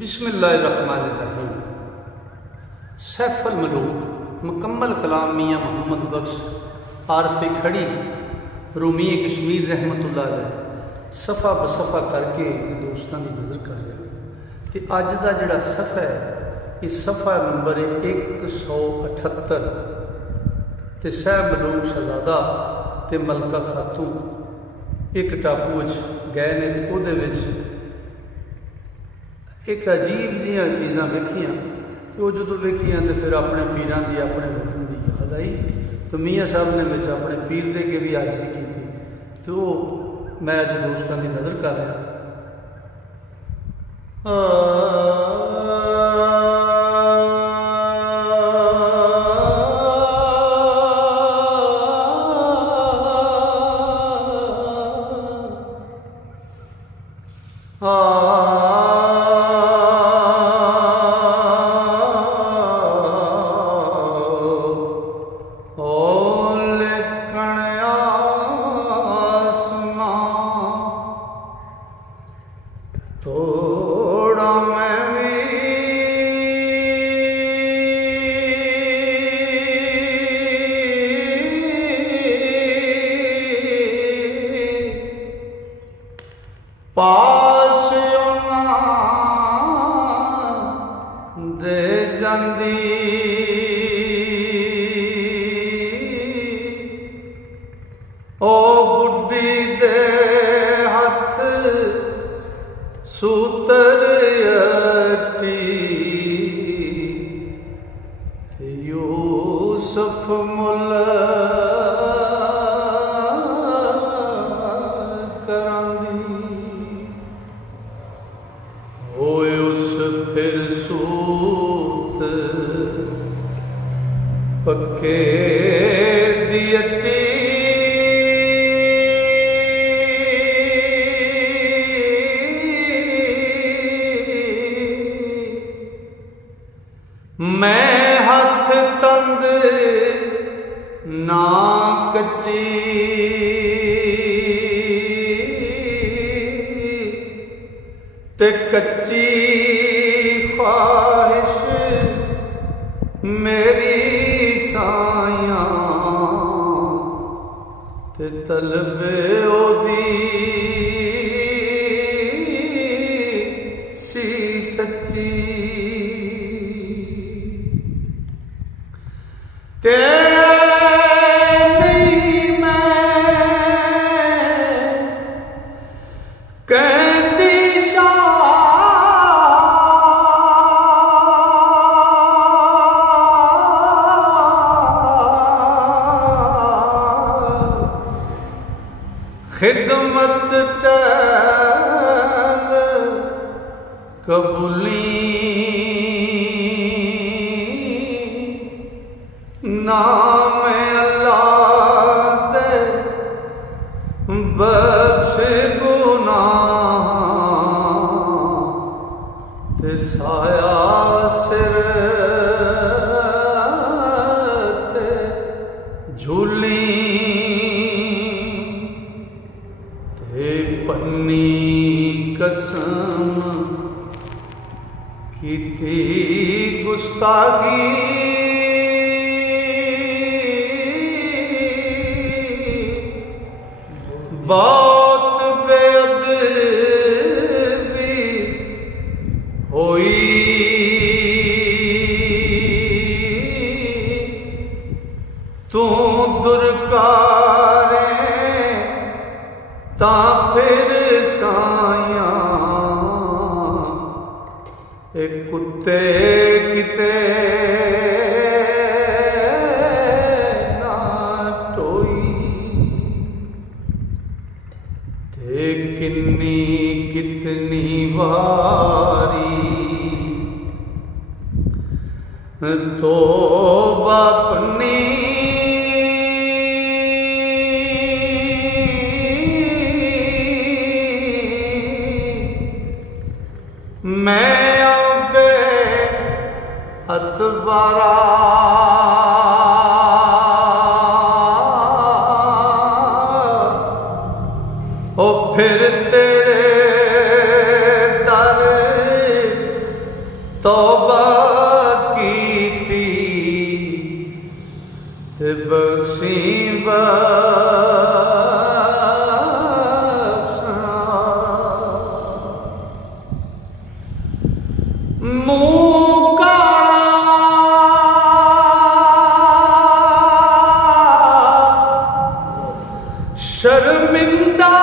बिस्मिल्लाहिर्रहमानिर्रहीम। सैफ अल मलूक मुकम्मल कलाम मियाँ मोहम्मद बख्श आरफ़ खड़ी रूमी कश्मीर रहमतुल्लाह अलैह सफ़ा बसफ़ा करके दोस्तों की नज़र कर रहा कि अज का जोड़ा सफ़ा है इस सफ़ा नंबर है 178 तो सैफ मलूक शहजादा तो मलका खातून एक टापू गए ने तो एक अजीब जी चीज़ा वेखियाँ तो जो वेखियाँ तो फिर अपने पीरां की अपने वतन की याद आई तो मियाँ साहब ने बच्चा अपने पीर दे के भी आरसी की तो मैं अज दोस्तों की नज़र कर रहा। थोड़ा मैं भी पास दे जांदी ओ बुढ़ी दे हथ सूतर यूसुफ मुल करांदी होए उस फिर सूत पक्के दियटी मैं हथ तंद ना कच्ची ते कच्ची ख्वाहिश मेरी साया ते तलबे ओदी सी सच्ची नहीं मैं कहती खिदमत टहल कबूली नाम अल्लाह दे बख्श गुनाह ते साया सिर ते झूली ते पन्नी कसम की थी गुस्ताखी बहुत बेअदबी होई तू दुरकारे ता फिर साया एक कुत्ते किते कितनी वारी तो अपनी मैं आगे अतबारा ओ फिर तेरे दर तौबा की ते बख्शी बख्शना मुँह का शर्मिंदा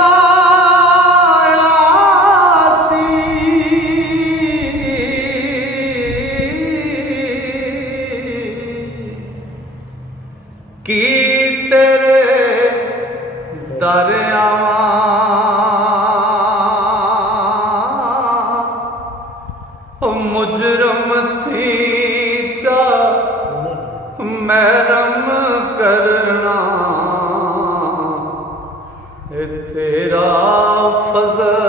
की तेरे दर आवां मुजरम थी चा महरम करना तेरा फज़ल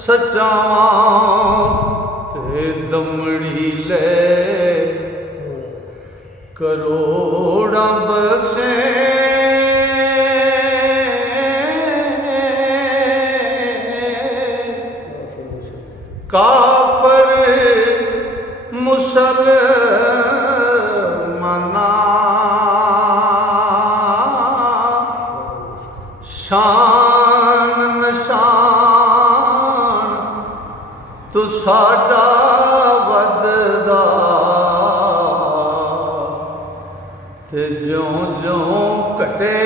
सजावां ते दमड़ी ले करोड़ा बख्शे काफर मुसलमाना शान नशान तू साडा वधदा ते ज्यों ज्यों कटे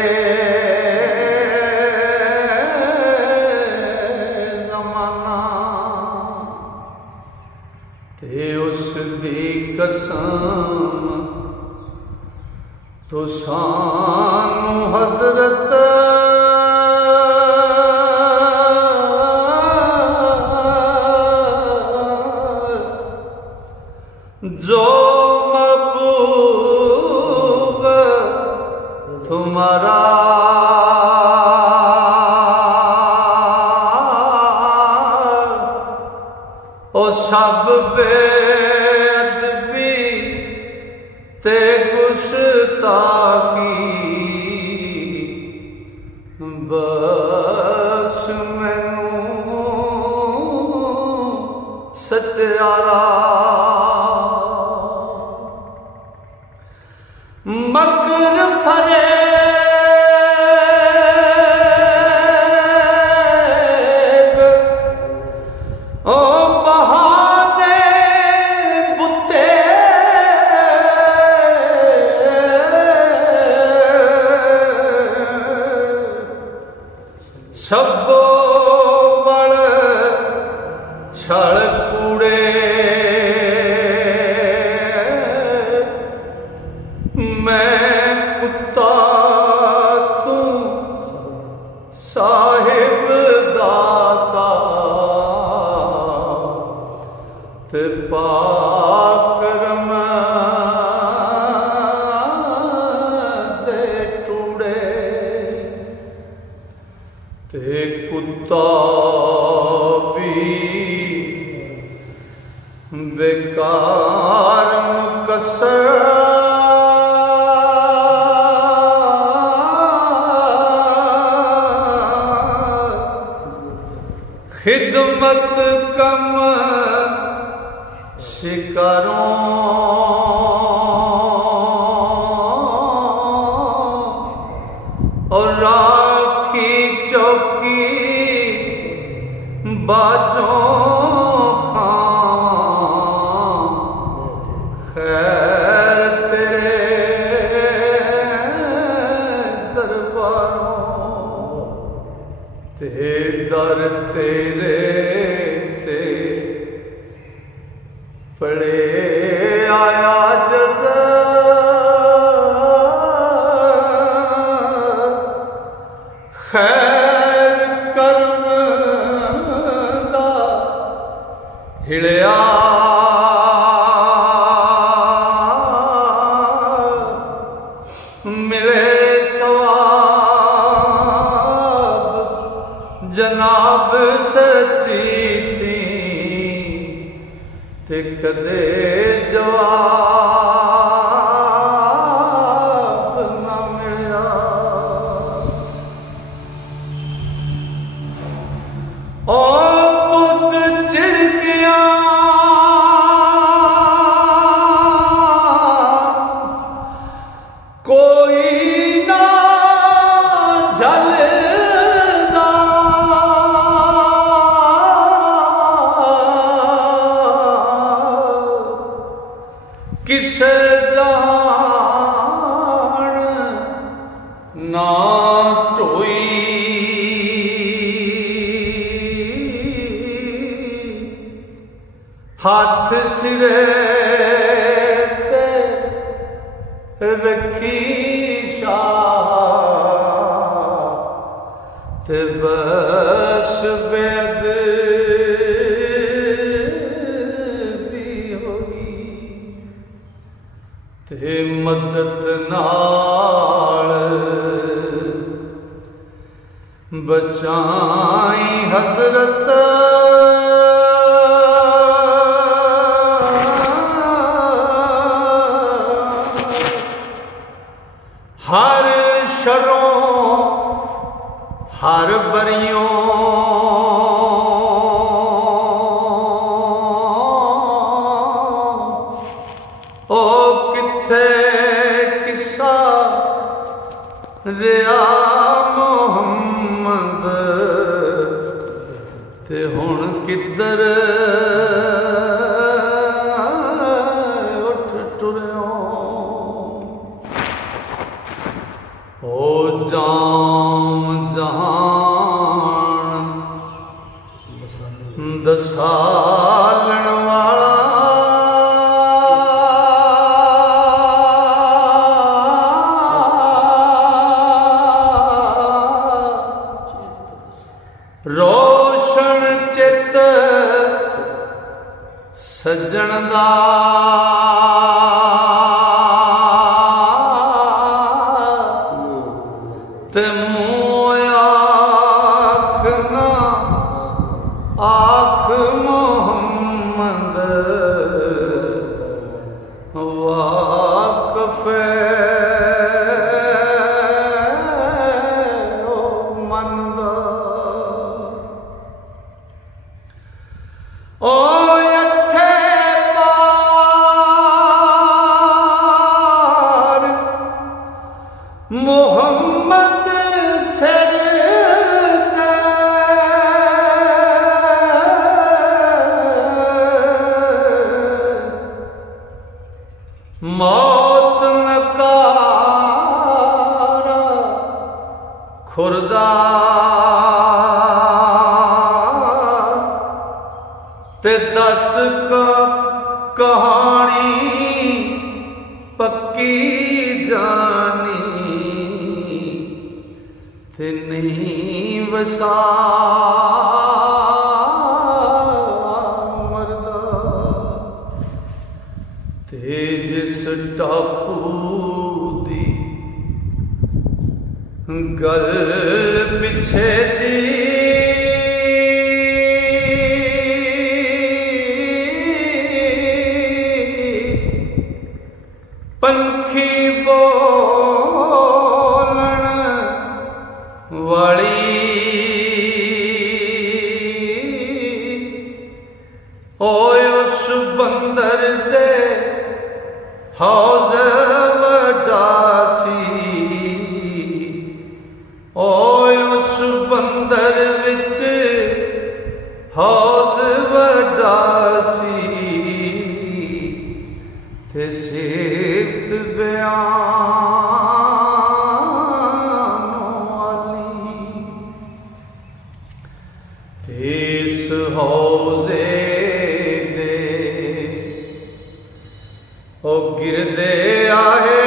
ज़माना ते उस दी कसम तो सानू हज़रत जो महबूब तुम्हारा ओ सब बेअदबी ते गुस्ताखी बख्श मैनू सच्चारा मकर फरेब ओ बहाने बुते सबो वल छल कूड़े मैं कुत्ता तू साहिब दाता ते पाकरम दे टूड़े ते कुत्ता भी बेकार मुकस्सर खिदमत कम शिकारों और राखी चौकी बाजों खां खैर तेरे दरबारों ते दर तेरे ते पड़े आया जज़ खैर कर्म दा हिड़या मिले सवाब जनाब सच्ची थी ते कदे जवाब ना मिलया ओ तू हाथ सिरे ते रखी शाह ते बख्श बेद भी होई ते मदद नाल बचाई हजरत हर शरों हर बरियों ओ किथे किस्सा रिया मुहम्मद ते हुण किधर उठ टुरियो ओ जाम जहान दसालण वाला रोशन चित सजन दा ते मूंह आख ना आख मुहम्मद वाकफ ओ मन दा ओ अठे बार मुहम्मद सिर ते मौत नकारा खुरदा ते दस का कहानी पक्की जानी ते नहीं वसा मरदा ते जिस टापू दी गल पिछे सी पंखी बोलन वाली ओए उस बंदर दे हौज वडासी ओए उस बंदर विच हौज वडासी ते सिफ्त बयान वाली ते इस हौजे दे ओ गिरदे आहे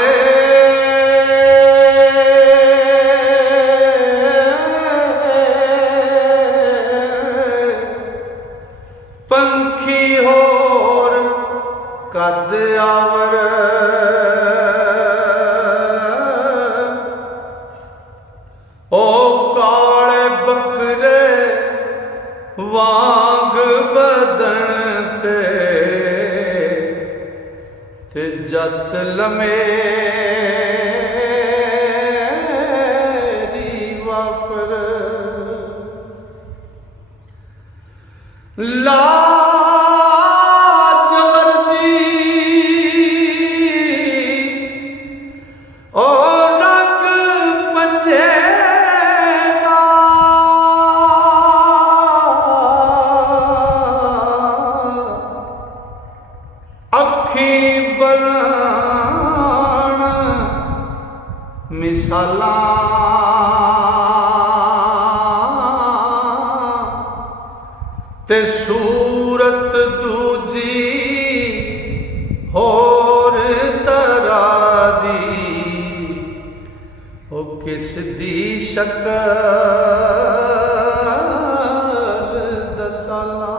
पंखी होर कद आवर ओ काले बकरे वांग बदन ते जत लमेरी वाफर ओ रंग पंजे दा अखी बनान मिसाला ते सूरत दूजी दी शक्ल दसाला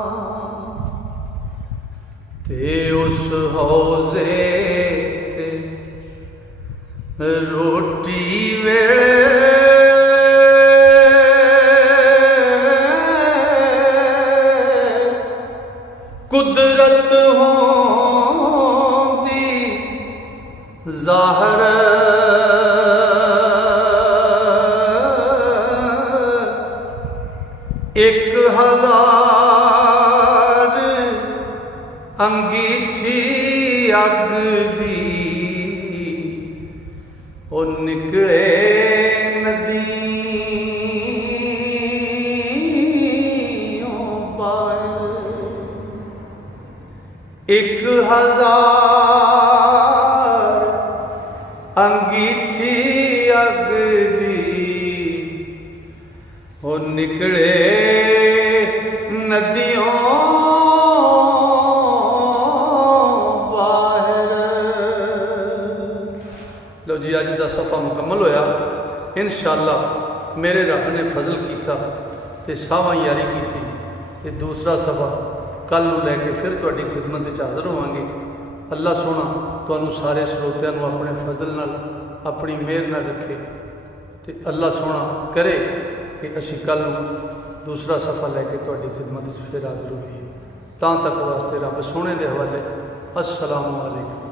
ते उस हौजे ते रोटी वेले कुदरत होंदी ज़ाहिर एक हजार अंगीठी अग दी ओ निकले नदियों बाहर एक हजार अंगीठी अग दी ओ निकले नदियों बाहर। लो जी अज का सफ़ा मुकम्मल होया। इंशाअल्लाह मेरे रब ने फजल किया ते सावा यारी की ते दूसरा सफ़ा कल लैके फिर तुहाडी खिदमत हाज़र होवांगे। अल्लाह सोना तुहानू सारे श्रोतियां नू अपने फजल नाल अपनी मेहर नाल रखे ते अल्लाह सोना करे कि असी कल दूसरा सफ़ा लैके तुहाडी खिदमत फिर हाज़र होईए। तां तक वास्ते रब सोने दे हवाले। अस्सलामु अलैकुम।